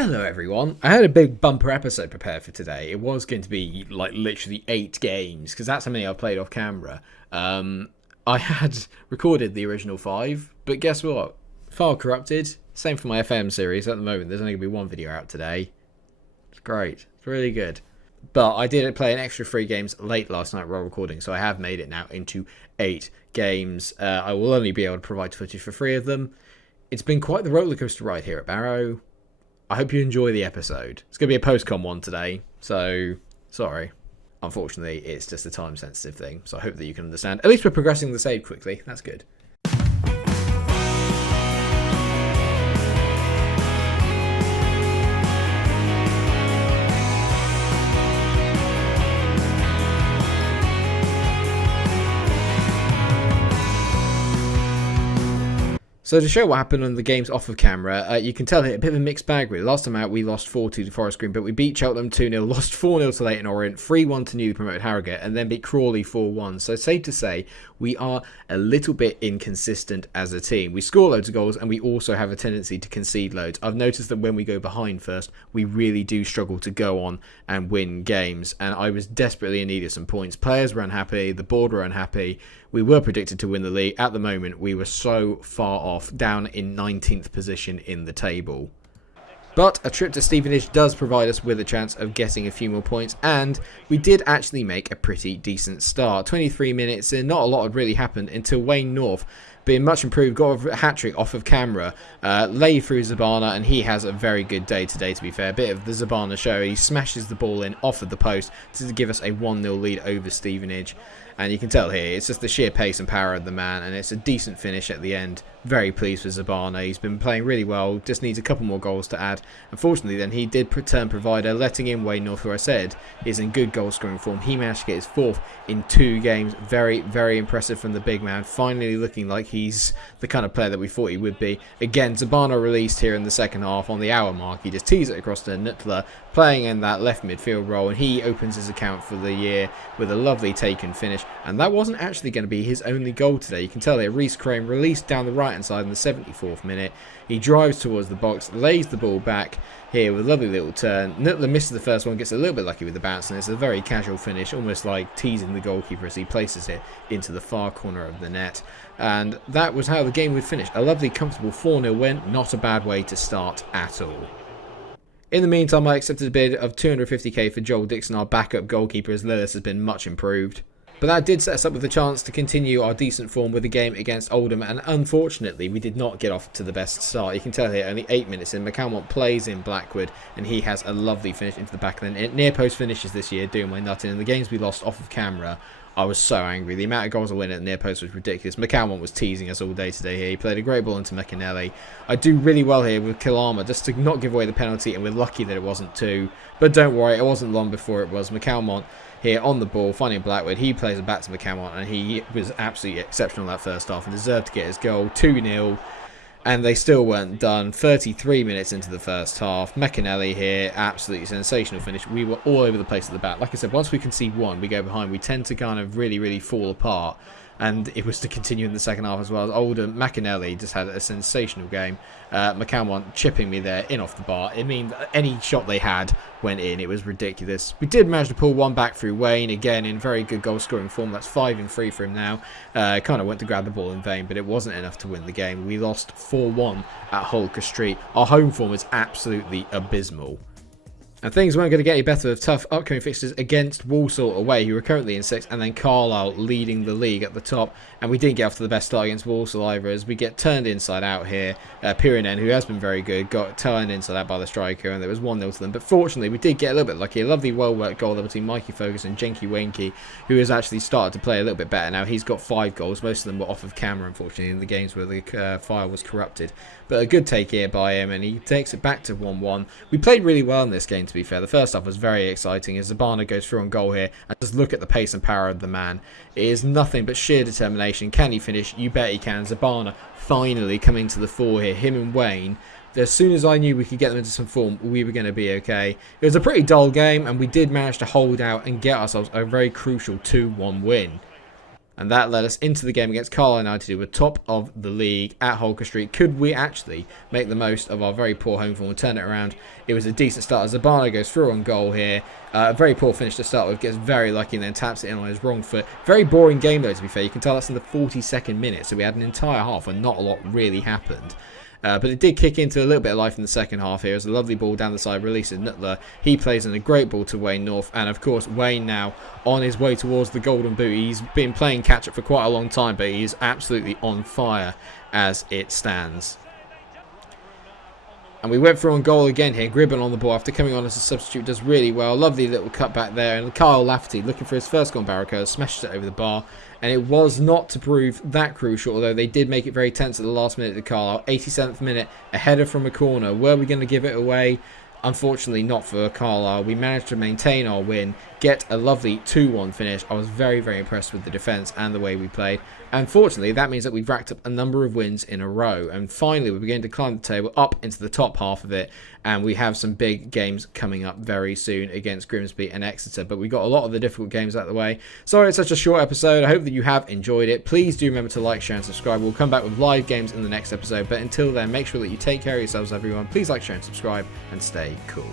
Hello everyone. I had a big bumper episode prepared for today. It was going to be like literally 8 games because that's how many I've played off camera. I had recorded the original 5, but guess what? File corrupted. Same for my FM series at the moment. There's only going to be one video out today. It's great. It's really good. But I did play an extra 3 games late last night while recording, so I have made it now into 8 games. I will only be able to provide footage for 3 of them. It's been quite the rollercoaster ride here at Barrow. I hope you enjoy the episode. It's going to be a post-con one today, so sorry. Unfortunately, it's just a time-sensitive thing, so I hope that you can understand. At least we're progressing the save quickly. That's good. So to show what happened on the games off of camera, you can tell here a bit of a mixed bag really. Last time out we lost 4-2 to Forest Green, but we beat Cheltenham 2-0, lost 4-0 to Leyton Orient, 3-1 to newly promoted Harrogate, and then beat Crawley 4-1. So safe to say, we are a little bit inconsistent as a team. We score loads of goals and we also have a tendency to concede loads. I've noticed that when we go behind first, we really do struggle to go on and win games, and I was desperately in need of some points. Players were unhappy, the board were unhappy. We were predicted to win the league. At the moment, we were so far off, down in 19th position in the table. But a trip to Stevenage does provide us with a chance of getting a few more points, and we did actually make a pretty decent start. 23 minutes in, not a lot had really happened until Wayne North, being much improved, got a hat-trick off of camera, lay through Zabana, and he has a very good day today, to be fair. A bit of the Zabana show. He smashes the ball in off of the post to give us a 1-0 lead over Stevenage. And you can tell here, it's just the sheer pace and power of the man, and it's a decent finish at the end. Very pleased with Zabana. He's been playing really well, just needs a couple more goals to add. Unfortunately, then, he did turn provider, letting in Wayne North, who I said is in good goal-scoring form. He managed to get his 4th in 2 games. Very, very impressive from the big man. Finally looking like he's the kind of player that we thought he would be. Again, Zabana released here in the second half on the hour mark. He just tees it across to Nuttler, playing in that left midfield role, and he opens his account for the year with a lovely take-and finish. And that wasn't actually going to be his only goal today. You can tell here, Reece Crane released down the right-hand side in the 74th minute. He drives towards the box, lays the ball back here with a lovely little turn. Nuttler misses the first one, gets a little bit lucky with the bounce, and it's a very casual finish, almost like teasing the goalkeeper as he places it into the far corner of the net. And that was how the game would finish. A lovely, comfortable 4-0 win. Not a bad way to start at all. In the meantime, I accepted a bid of 250k for Joel Dixon, our backup goalkeeper, as Lillis has been much improved. But that did set us up with a chance to continue our decent form with the game against Oldham, and unfortunately we did not get off to the best start. You can tell here, only 8 minutes in, McCalmont plays in Blackwood, and he has a lovely finish into the back of the net. Near post finishes this year, doing my nutting, and the games we lost off of camera, I was so angry. The amount of goals I win at the near post was ridiculous. McCalmont was teasing us all day today here. He played a great ball into McAnally. I do really well here with Kilama just to not give away the penalty, and we're lucky that it wasn't 2. But don't worry, it wasn't long before it was. McCalmont here on the ball, finding Blackwood. He plays it back to McCalmont, and he was absolutely exceptional in that first half and deserved to get his goal. 2-0. And they still weren't done. 33 minutes into the first half. McAnally here, absolutely sensational finish. We were all over the place at the back. Like I said, once we concede 1, we go behind. We tend to kind of really, really fall apart. And it was to continue in the second half as well. As Oldham, McAnally just had a sensational game. McCalmont chipping me there in off the bar. I mean, any shot they had went in. It was ridiculous. We did manage to pull one back through Wayne, again in very good goal scoring form. That's 5 in 3 for him now. Kind of went to grab the ball in vain, but it wasn't enough to win the game. We lost 4-1 at Holker Street. Our home form is absolutely abysmal. And things weren't going to get any better with tough upcoming fixtures against Walsall away, who are currently in 6th, and then Carlisle leading the league at the top. And we didn't get off to the best start against Walsall either, as we get turned inside out here. Pirinen, who has been very good, got turned inside out by the striker, and there was 1-0 to them. But fortunately, we did get a little bit lucky. A lovely, well-worked goal there between Mikey Ferguson and Jenky Wanky, who has actually started to play a little bit better now. He's got 5 goals. Most of them were off of camera, unfortunately, in the games where the file was corrupted. But a good take here by him, and he takes it back to 1-1. We played really well in this game, to be fair. The first half was very exciting as Zabana goes through on goal here. And just look at the pace and power of the man. It is nothing but sheer determination. Can he finish? You bet he can. Zabana finally coming to the fore here. Him and Wayne. As soon as I knew we could get them into some form, we were going to be okay. It was a pretty dull game, and we did manage to hold out and get ourselves a very crucial 2-1 win. And that led us into the game against Carlisle United, who were top of the league at Holker Street. Could we actually make the most of our very poor home form and turn it around? It was a decent start. Zabano goes through on goal here. A very poor finish to start with. Gets very lucky and then taps it in on his wrong foot. Very boring game though, to be fair. You can tell that's in the 42nd minute. So we had an entire half where not a lot really happened. But it did kick into a little bit of life in the second half here. It was a lovely ball down the side, releases Nuttler. He plays in a great ball to Wayne North. And of course, Wayne now on his way towards the golden boot. He's been playing catch-up for quite a long time, but he is absolutely on fire as it stands. And we went through on goal again here. Gribben on the ball after coming on as a substitute does really well. Lovely little cut back there. And Kyle Lafferty looking for his first goal on Barrow smashes it over the bar. And it was not to prove that crucial, although they did make it very tense at the last minute to Carlisle. 87th minute, a header from a corner. Were we going to give it away? Unfortunately not for Carlisle. We managed to maintain our win, get a lovely 2-1 finish. I was very, very impressed with the defence and the way we played. Unfortunately, that means that we've racked up a number of wins in a row. And finally, we're beginning to climb the table up into the top half of it. And we have some big games coming up very soon against Grimsby and Exeter. But we got a lot of the difficult games out of the way. Sorry it's such a short episode. I hope that you have enjoyed it. Please do remember to like, share and subscribe. We'll come back with live games in the next episode. But until then, make sure that you take care of yourselves, everyone. Please like, share and subscribe and stay cool.